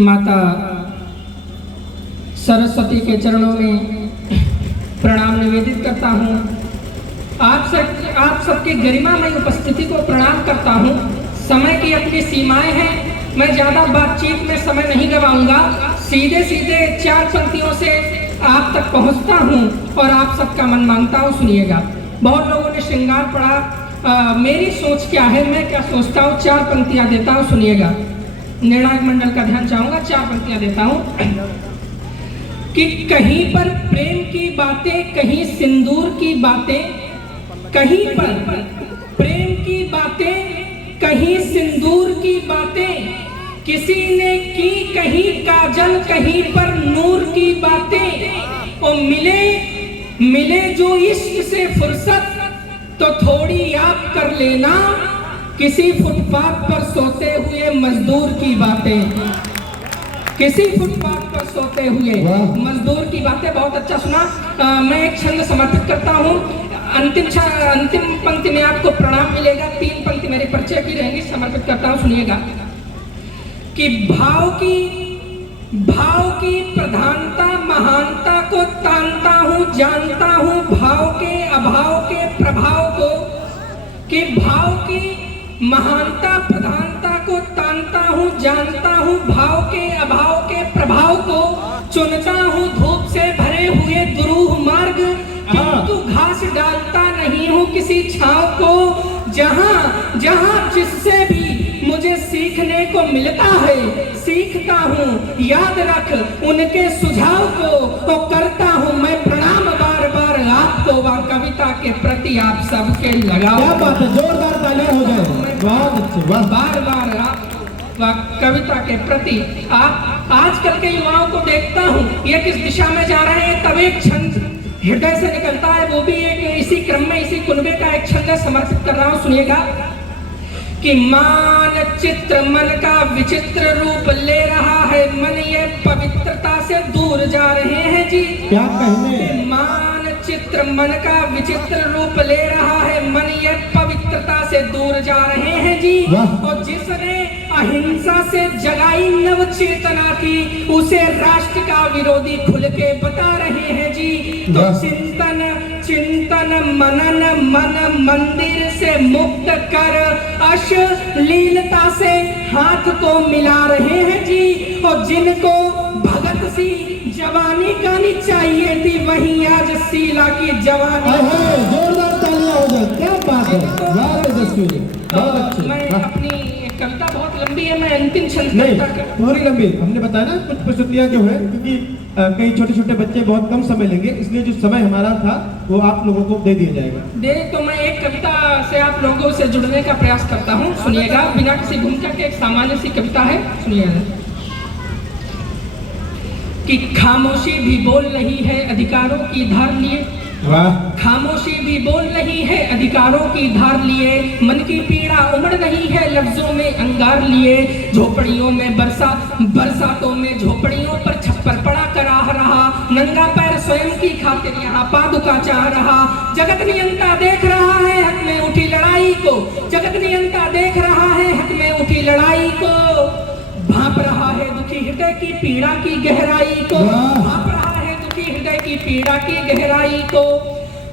माता सरस्वती के चरणों में प्रणाम निवेदित करता हूँ। आप सबकी गरिमामय उपस्थिति को प्रणाम करता हूँ। समय की अपनी सीमाएं हैं, मैं ज़्यादा बातचीत में समय नहीं गवाऊंगा। सीधे सीधे 4 पंक्तियों से आप तक पहुँचता हूँ और आप सबका मन मांगता हूँ, सुनिएगा। बहुत लोगों ने श्रृंगार पढ़ा, मेरी सोच क्या है, मैं क्या सोचता हूँ, 4 पंक्तियाँ देता हूँ, सुनिएगा। निर्णायक मंडल का ध्यान चाहूँगा, 4 पंक्तियाँ देता हूँ कि कहीं पर प्रेम की बातें, कहीं सिंदूर की बातें, कहीं पर प्रेम की बातें, कहीं सिंदूर की बातें, किसी ने की कहीं काजल, कहीं पर नूर की बातें। और मिले जो इश्क से फुर्सत तो थोड़ी याद कर लेना, किसी फुटपाथ पर सोते हुए मजदूर की बातें, किसी फुटपाथ पर सोते हुए मजदूर की बातें। बहुत अच्छा सुना। मैं एक छंद समर्पित करता हूँ। अंतिम पंक्ति में आपको प्रणाम मिलेगा, 3 पंक्ति मेरे परिचय की रहेंगी, समर्पित करता हूँ, सुनिएगा। कि भाव की प्रधानता महानता को तानता हूँ, जानता हूँ भाव के अभाव के प्रभाव को, कि भाव की महानता प्रधानता को तानता हूँ, जानता हूँ भाव के अभाव के प्रभाव को, चुनता हूँ धूप से भरे हुए दुरूह मार्ग, किंतु घास डालता नहीं हूँ किसी छांव को। जहाँ जिससे भी मुझे सीखने को मिलता है, सीखता हूँ, याद रख उनके सुझाव को, तो करता हूँ मैं प्रणाम बार बार आपको, वह कविता के प्रति आप सबके लगाओ। क्या बात है, जोरदार तालियां हो जाए। बहुत अच्छे, बार बार आप वह कविता के प्रति आप आजकल के युवाओं को देखता हूँ, ये किस दिशा में जा रहे हैं, तब एक छंद हृदय से निकलता है, वो भी एक इसी क्रम में, इसी कुनबे का एक छंद समर्पित कर रहा हूँ, सुनिएगा। कि मानचित्र मन का विचित्र रूप ले रहा है, मन ये पवित्रता से दूर जा रहे हैं जी। क्या कहने? मानचित्र मन का विचित्र रूप ले रहा है, मन ये पवित्रता से दूर जा रहे हैं जी। और जिसने अहिंसा से जगाई नव चेतना की, उसे राष्ट्र का विरोधी खुल के बता रहे हैं जी। तो चिंतन मनन मन मंदिर से मुक्त कर, अश्लीलता से हाथ को मिला रहे हैं जी। और जिनको भगत सी जवानी गानी चाहिए थी, वहीं आज शीला की जवानी। जोरदार तालियां हो जाए। क्या बात है, बहुत अच्छी। मैं अपनी कविता बहुत लंबी है, मैं अंतिम छंद नहीं पूरी लंबी, हमने बताया ना कुछ प्रस्तुतियां जो है, क्योंकि कई छोटे छोटे बच्चे बहुत कम समय लेंगे, इसलिए जो समय हमारा था वो आप लोगों को दे दिया जाएगा। तो मैं एक कविता से आप लोगों से जुड़ने का प्रयास करता हूँ, सुनिएगा। बिना किसी भूमिका के एक सामान्य सी कविता है, सुनिएगा। कि खामोशी भी बोल रही है अधिकारों की धार लिए, खामोशी भी बोल रही है अधिकारों की धार लिए, मन की पीड़ा उमड़ रही है लफ्जों में अंगार लिए। झोपड़ियों में बरसातों में झोपड़ियों पर छप्पर पड़ा कराह रहा, नंगा पैर स्वयं की खातिर यहाँ पादुका चाह रहा। जगत नियंता देख रहा है हक में उठी लड़ाई को, जगत नियंता देख रहा है हक में उठी लड़ाई को। भांप रहा है दुखी हृदय की पीड़ा की गहराई को, भांप रहा है दुखी हृदय की पीड़ा की गहराई को।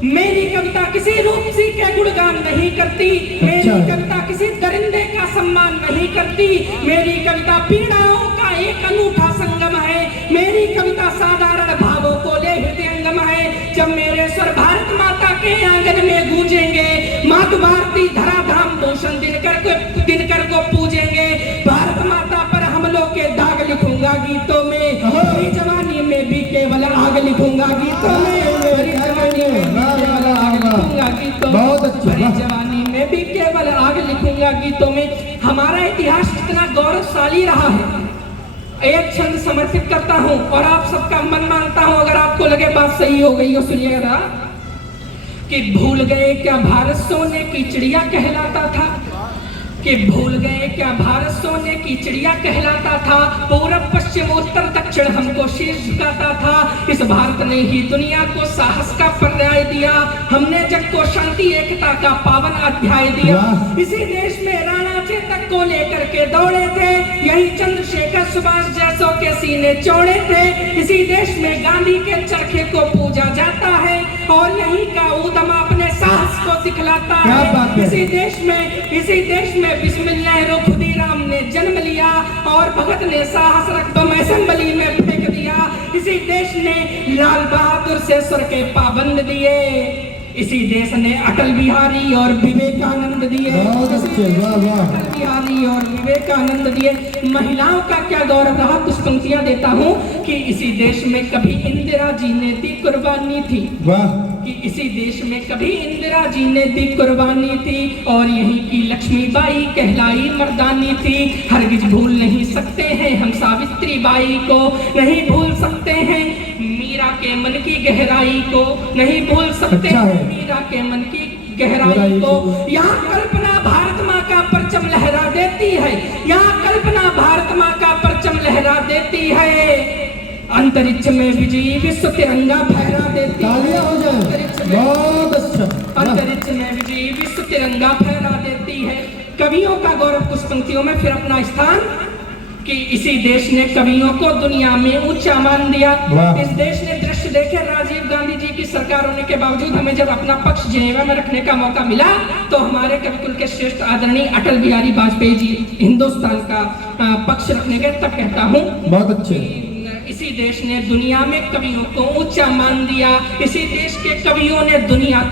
मेरी कविता किसी रूपसी के गुणगान नहीं करती, मेरी कविता किसी दरिंदे का सम्मान नहीं करती, मेरी कविता पीड़ाओं का एक अनूठा संगम है, मेरी कविता साधारण भावों को ले हृदयंगम है। जब मेरे स्वर भारत माता के आंगन में गूंजेंगे, मातु भारती धराधाम भूषण दिनकर को पूजेंगे। भारत माता पर हमलों के दाग लिखूंगा गीतों में, मेरी जवानी में भी केवल आग लिखूंगा गीतों में, मेरी जवानी में बहुत अच्छा, जवानी में भी केवल आग लिखूंगा गीतों में। हमारा इतिहास कितना गौरवशाली रहा है, एक छंद समर्पित करता हूं और आप सबका मन मानता हूं, अगर आपको लगे बात सही हो गई हो, सुनिएगा। कि भूल गए क्या भारत सोने की चिड़िया कहलाता था, कि भूल गए क्या भारत सोने की चिड़िया कहलाता था, पूरब पश्चिम उत्तर दक्षिण हमको शीश झुकाता था। इस भारत ने ही दुनिया को साहस का पर्याय दिया, हमने जग को शांति एकता का पावन अध्याय दिया। इसी देश में राणा चेतक को लेकर के दौड़े थे, यही चंद्रशेखर सुभाष जैसों के सीने चौड़े थे। इसी देश में गांधी के चरखे को पूजा जाता है और यहीं का ऊधम अपने साहस को दिखलाता क्या बात है। है? इसी देश में बिस्मिल नेहरू खुदीराम ने जन्म लिया और भगत ने साहस रख बम असेंबली में फेंक दिया। इसी देश ने लाल बहादुर से सुर के पाबंद दिए। इसी देश ने अटल बिहारी और विवेकानंद दिए। बहुत अच्छे, वाह वाह। अटल बिहारी और विवेकानंद दिए। महिलाओं का क्या गौरव रहा, कुछ पंक्तियां देता हूँ कि इसी देश में कभी इंदिरा जी ने दी कुर्बानी थी। वाह। कि इसी देश में कभी इंदिरा जी ने दी कुर्बानी थी और यहीं की लक्ष्मीबाई कहलाई मर्दानी थी। हरगिज भूल नहीं सकते हैं हम सावित्री बाई को, नहीं भूल सकते हैं मीरा के मन की गहराई को, नहीं भूल सकते अच्छा है। मीरा के मन की गहराई को। यहाँ कल्पना भारत माँ का परचम लहरा देती है, यहाँ कल्पना भारत माँ का परचम लहरा देती है। अंतरिक्ष में विजयी विश्व तिरंगा फहरा देती है। तालियां हो जाए। अंतरिक्ष में बहुत अच्छा। अंतरिक्ष में विजयी विश्व तिरंगा फहरा देती है। कवियों का गौरव, कुछ पंक्तियों में फिर अपना स्थान कि इसी देश ने कवियों को दुनिया में ऊंचा मान दिया। वाह। इस देश ने दृश्य देखे। राजीव गांधी जी की सरकार होने के बावजूद हमें जब अपना पक्ष जेनेवा में रखने का मौका मिला तो हमारे कविकुल के श्रेष्ठ आदरणीय अटल बिहारी वाजपेयी जी हिंदुस्तान का पक्ष रखने के तब कहता हूँ बहुत अच्छे। इसी देश ने दुनिया में कवियों को ऊंचा मान दिया। इसी देश के कवियों ने दुनिया को